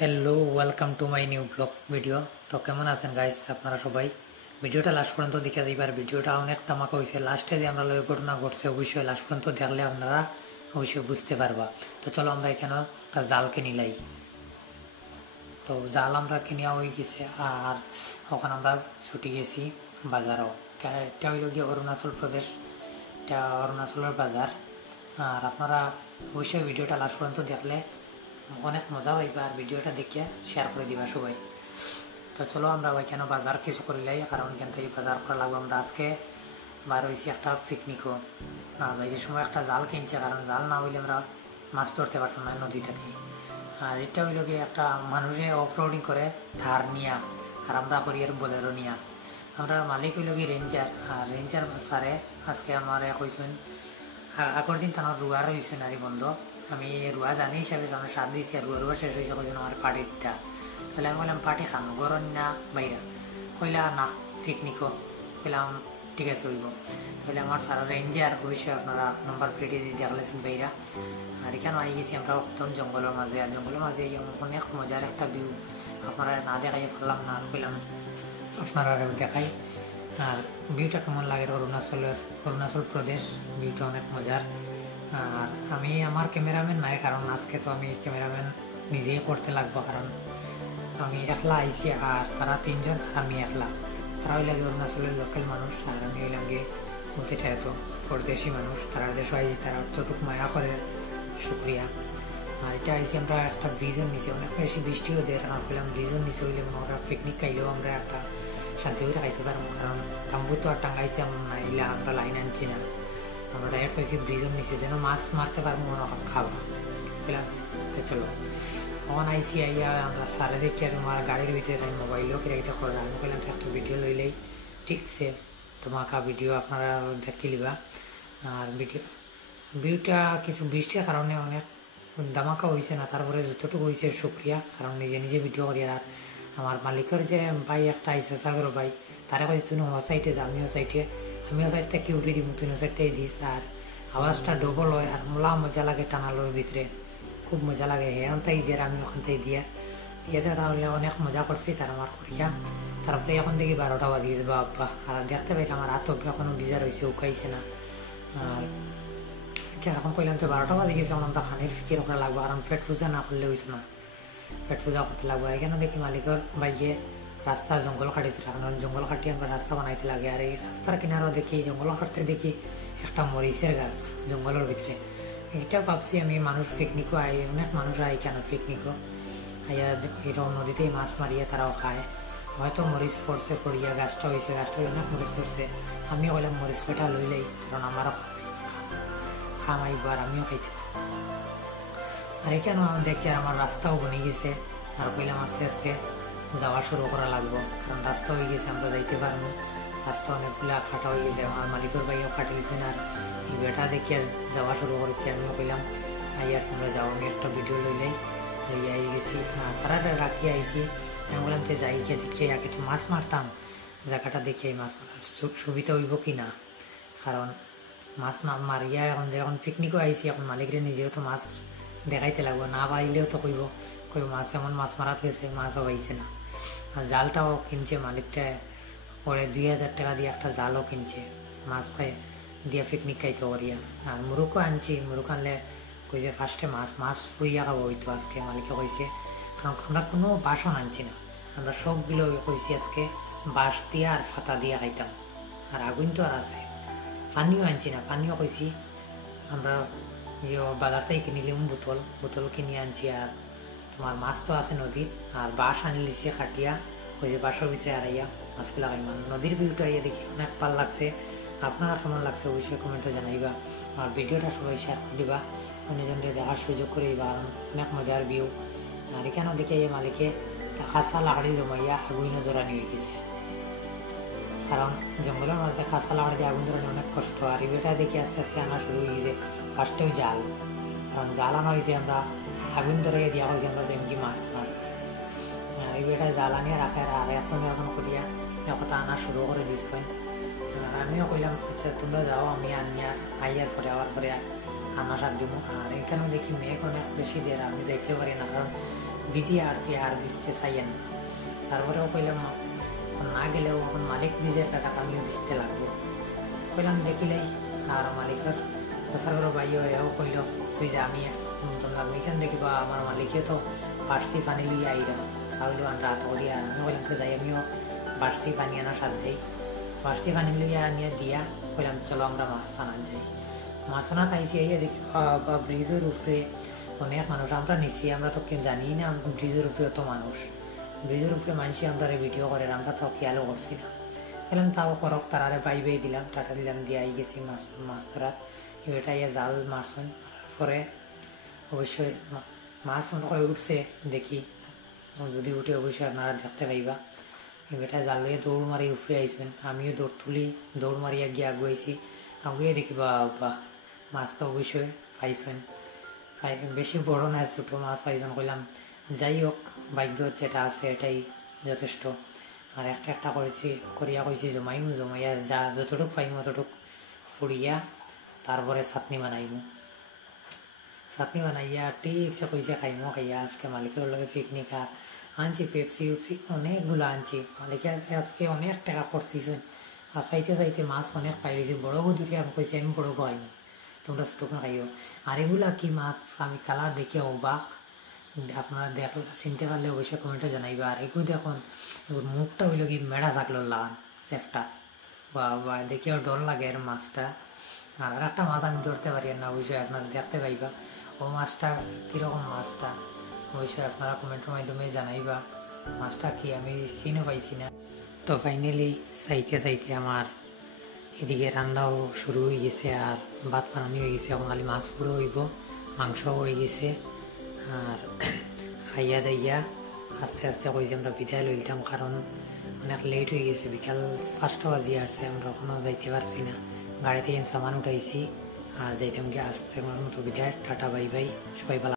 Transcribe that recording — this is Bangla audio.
Hello welcome to my new blog video. তো কেমন আছেন গাইস আপনারা সবাই? ভিডিওটা লাস্ট পর্যন্ত দেখে যাইবার। ভিডিওটা অনেক তামাকা হয়েছে। লাস্টে যে আমরা লয় ঘটনা ঘটছে অবশ্যই লাস্ট পর্যন্ত দেখলে আপনারা অবশ্যই বুঝতে পারবা। তো চলো আমরা এখানে একটা জাল কিনি লাই। তো জাল আমরা কিনিয়া হয়ে গেছে আর ওখানে আমরা ছুটি গেছি বাজারও। এটা হইল গিয়ে অরুণাচল প্রদেশ, এটা অরুণাচলের বাজার। আর আপনারা অবশ্যই ভিডিওটা লাস্ট পর্যন্ত দেখলে অনেক মজা পাইবা আর ভিডিওটা দেখিয়া শেয়ার করে দিবা সবাই। তো চলো আমরা ওইখানে বাজার কিছু করিলাই, কারণ এখান থেকে বাজার করা লাগবে। আমরা আজকে বার হয়েছি একটা পিকনিকও যাইতে সময় একটা জাল কিনছে, কারণ জাল না হইলে আমরা মাছ ধরতে পারতাম না নদী থেকে। আর এটা হইল গিয়ে একটা মানুষে অফ রোডিং করে থার নিয়া, আর আমরা করি আর বোলেরো নিয়া। আমরা মালিক হইল গিয়ে রেঞ্জার, আর রেঞ্জার স্যারে আজকে আমার কইছেন আগের দিন তার রুয়া রয়েছে নারী বন্ধ। আমি রুয়া জানি হিসাবে আমার সাথ দিয়েছি, আর রুয়া শেষ হয়েছে কইছেন আমার পার্টিটা। তাহলে আমি বললাম পার্টি খানো গরম না বাইরা, কইলা না পিকনিকও। কইলাম ঠিক আছে হইব। তাহলে আমার সারা রেঞ্জার অবশ্যই আপনারা নম্বর প্লেটে দিয়ে দেখলেছেন বাইরা। আর এখানে আই গেছি আমরা একদম জঙ্গলের মাঝে, আর জঙ্গলের মাঝে অনেক মজার একটা ভিউ আপনারা না দেখাই পারলাম না, কইলাম আপনারা দেখাই। আর ভিউটা কেমন লাগে অরুণাচল প্রদেশ ভিউটা অনেক মজার। আর আমি আমার ক্যামেরাম্যান নাই, কারণ আজকে তো আমি ক্যামেরাম্যান নিজেই করতে লাগবো, কারণ আমি একলা আইছি আর তারা তিনজন, আমি একলা। তারা হইলে অরুণাচলের লোকাল মানুষ, আর আমি হইলাম গিয়ে মতিটা এত পরদেশি মানুষ। তারা দেশ আইছি, তারা অতটুকু মায়া করে শুক্রিয়া। আর এটা আইসি আমরা একটা ব্রিজের নিচে, অনেক বেশি বৃষ্টিও দেয়। আর হইলাম ব্রিজের নিচে হইলে আমরা পিকনিক খাইলেও আমরা একটা শান্তি করে খাইতে পারবো, কারণ তাম্বু তো আর টাঙ্গাইছে নাইলে আমরা লাইন আনছি না। আমরা ডাইরেক্ট হয়েছি ব্রিজের নিচে, যেন মাছ মারতে পারবো খাওয়া বুঝলাম। তো চলো অন আইসি আইয়া আমরা সারে দেখি তোমার গাড়ির ভিতরে তাই মোবাইলও কিনে করে আমি বললাম একটা ভিডিও লইলেই ঠিকছে তোমাকে ভিডিও আপনারা দেখে লিবা। আর ভিউটা কিছু বৃষ্টির কারণে অনেক দামাকা হয়েছে না, তারপরে যতটুকু হয়েছে শুক্রিয়া, কারণ নিজে নিজে ভিডিও করি। আর আমার মালিকের যে ভাই একটা আইসে সাগর ভাই, তারা কাছে তুমি ও সাইডে যা, আমিও সাইড থেকে উঠে দিব, তুমি সাইড থেকে দিস। আর আওয়াজটা ডবল হয় আর মোলা মজা লাগে টানালোর ভিতরে, খুব মজা লাগে। এখন তাই দিয়ে আমি ওখান থেকে দিয়ে ইয়েতে তাহলে অনেক মজা করছি তার আমার করিয়া। তারপরে এখন দেখি 12টা বাজে গেছে বাবা, আর দেখতে পাই আমার হাত এখনো ভিজা রয়েছে, উকাইছে না। আর এখন কইলাম তো 12টা বাজে গেছে, এখন আমরা খানির ফিকির করা লাগবো, কারণ পেট পূজা না করলে হইতো না, পেট পূজা করতে লাগবো। আর এখানে দেখি মালিকের বাইয়ে রাস্তা জঙ্গল কাটিতে, কারণ জঙ্গল কাটিয়ে আমরা রাস্তা বানাইতে লাগে। আর এই রাস্তার কিনারও দেখি জঙ্গল কাটতে দেখি একটা মরিচের গাছ জঙ্গলের ভিতরে। এটা ভাবছি আমি মানুষ পিকনিকও আই, অনেক মানুষ আই কেন পিকনিকও আইয়া এরকম নদীতেই মাছ মারিয়া তারাও খায়। হয়তো মরিচ পড়ছে পড়িয়া গাছটা হয়েছে, অনেক মরিচ ধরছে। আমিও বললাম মরিচ কয়টা লইলেই, কারণ আমারও খামাইব আর আমিও খাইতে পারবো। আর এখানে দেখি আমার রাস্তাও বনে গেছে, আর কইলাম আস্তে আস্তে যাওয়া শুরু করা লাগবো, কারণ রাস্তা হয়ে গেছে আমরা যাইতে পারবো। রাস্তা অনেকগুলো খাটা হয়ে গেছে, আমার মালিকের ভাইও খাটিয়েছেন। আর এই বেটা দেখিয়ে যাওয়া শুরু করেছে, আমিও কইলাম আই আর তোমরা যাও, আমি একটা ভিডিও লইলে লইয়া গেছি। আর তারা রাখিয়ে আইসি, আমি বললাম তো যাই গিয়ে দেখি আগে তো মাছ মারতাম, জায়গাটা দেখে মাছ মারার সুবিধা হইব কি না, কারণ মাছ না মারিয়া এখন পিকনিকও আইসি, এখন মালিকরে নিজেও তো মাছ দেখাইতে লাগবো, না পাইলেও তো কইব মাছ এমন মাছ মারাত গেছে, মাছও পাইছে না। আর জালটাও কিনছে মালিকটা, পরে 2000 টাকা দিয়ে একটা জালও কিনছে মাছ খাই দিয়ে পিকনিক খাইতে করিয়া। আর মুরুকও আনছি, মুরুক আনলে কইছে ফার্স্টে মাছ ফুইয়া খাবো হইতো আজকে, মালিকে কইছে। কারণ আমরা কোনো বাসন আনছি না, আমরা সবগুলো কইছি আজকে বাঁশ দিয়ে আর ফাতা দিয়ে খাইতাম। আর আগুন তো আর আছে, পানিও আনছি না, পানিও কইছি আমরা যে বাজার থেকে কিনিলাম বোতল কিনে আনছি। আর তোমার মাছ তো আছে নদীর, আর বাঁশ আনি লিছে কাটিয়া, ওই যে বাঁশের ভিতরে আড়াইয়া মাছগুলো খাইমান। নদীর ভিউটা ইয়ে দেখি অনেক ভালো লাগছে, আপনারা কেমন লাগছে অবশ্যই কমেন্টে জানাইবা। আর ভিডিওটা সবাই শেয়ার করে দিবা, অন্যজনকে দেখার সুযোগ করে দিবা, অনেক মজার ভিউ। আর এখানেও দেখে এই মালিকে খাসা লাকড়ি জমাইয়া আগুন ধরানি হয়ে গেছে, কারণ জঙ্গলের মাঝে খাসা লাকড়ি দিয়ে আগুন ধরানি অনেক কষ্ট। আর এই বেটা দেখে আস্তে আস্তে আনা শুরু হয়ে গেছে, ফার্স্টেও জাল, কারণ জাল আনা হয়েছে আমরা আগুন ধরে দেওয়া হয়েছে আমরা যেমনি মাছ মার। আর এই বেটা জাল আনিয়া রাখে, আর এখন করিয়া কথা আনা শুরু করে দিয়েছেন। আমিও কইলাম আচ্ছা তোমরা যাও, আমি আনিয়া আইয়ার পরে আবার পরে আনা সার দিব। আর এখানেও দেখি মেঘ অনেক বেশি দেয়, আমি যাইতে পারি না, কারণ ভিজিয়ে আসছি আর ভিজতে চাইয়েন না। তারপরেও কইলাম না গেলেও এখন মালিক ভিজে থাকা আমিও ভিজতে লাগবো। কইলাম দেখিলেই আর মালিকের চাচার ভাইও এও কইল তুই যে আমি তোমরা ওইখান দেখিবা আমার মালিকে তো বাড়তি পানি লইয়া আইরা চাউল আন রাত করিয়া। আমি বললাম তো যাই আমিও বাড়তি পানি আনার সাথেই বাড়তি পানি লইয়া আনিয়া দিয়া কইলাম চলো আমরা মাছ আনা যাই। মাছ আনা খাইছি আইয়া দেখি বা ব্রিজের উপরে অনেক মানুষ। আমরা নিছি, আমরা তো জানি না ব্রিজের উপরে অত মানুষ। ব্রিজের উপরে মানুষ আমরা ভিডিও করে, আমরা তো খেয়ালও করছি না। এলাম তাও করক তারারে বাইবেই দিলাম, টাটা দিলাম, দিয়ে আই গেছি মাছ ধরার। এবারটা ইয়ে জাল মারছেন পরে অবশ্যই মাছ মনে করে উঠছে দেখি, যদি উঠে অবশ্যই আপনারা দেখতে পাইবা। এবারটা জাল লইয়ে দৌড় মারি উফরে আইসেন, আমিও দৌড় তুলি, দৌড় মারিয়া গিয়ে আগুয়াইছি। আগুয়ে দেখি বা মাছ তো অবশ্যই পাইছেন, বেশি বড় না ছোটো মাছ পাইছেন। কইলাম যাই হোক ভাগ্য যেটা আছে এটাই যথেষ্ট। আর একটা একটা করিয়া কইছি জমাইয়া যা যতটুক পাইম অতটুক ফুড়িয়া তারপরে চাটনি বানাইয়া ঠিকছে কইছে খাইয়া আজকে মালিকের লগে পিকনিক। আর আনছি পেপসি উপসি অনেকগুলো আনছি। মালিকে আজকে অনেক টাকা খরচিছেন। আর চাইতে মাছ অনেক পাইছি। বড় গুদুরি আমি কইছি আমি বড় খাইম, তোমরা ছোটকে খাইও। আর এগুলা কি মাছ আমি কালার দেখে অবাক, আপনারা চিনতে পারলে অবশ্যই কমেন্টে জানাইবা। আর এগুলো দেখুন মুখটা হইল কি মেড়া থাকলো লাগান সেফটা বা দেখে ডর লাগে এর মাছটা। আর একটা মাছ আমি ধরতে পারি না, অবশ্যই আপনারা দেখতে পাইবা ও মাছটা কীরকম। মাছটা অবশ্যই আপনারা কমেন্টের মাধ্যমে জানাইবা মাছটা কি, আমি চিনে পাইছি না। তো ফাইনালি চাইতে আমার এদিকে রান্নাও শুরু হয়ে গেছে আর ভাত বানানি হয়ে গেছে। এখন খালি মাছ পুরো হইব, মাংসও হয়ে গেছে। আর খাইয়া দাইয়া আস্তে আস্তে কইছি আমরা বিদায় লইতাম, কারণ অনেক লেট হয়ে গেছে, বিকাল 5টা বাজিয়ে আসছে। আমরা ওখানেও যাইতে পারছি না, গাড়ি থেকে সামান উঠাইছি আর যাইতাম গিয়ে আসতে। আমার মতো বিদায়, টাটা বাই বাই, সবাই ভালো।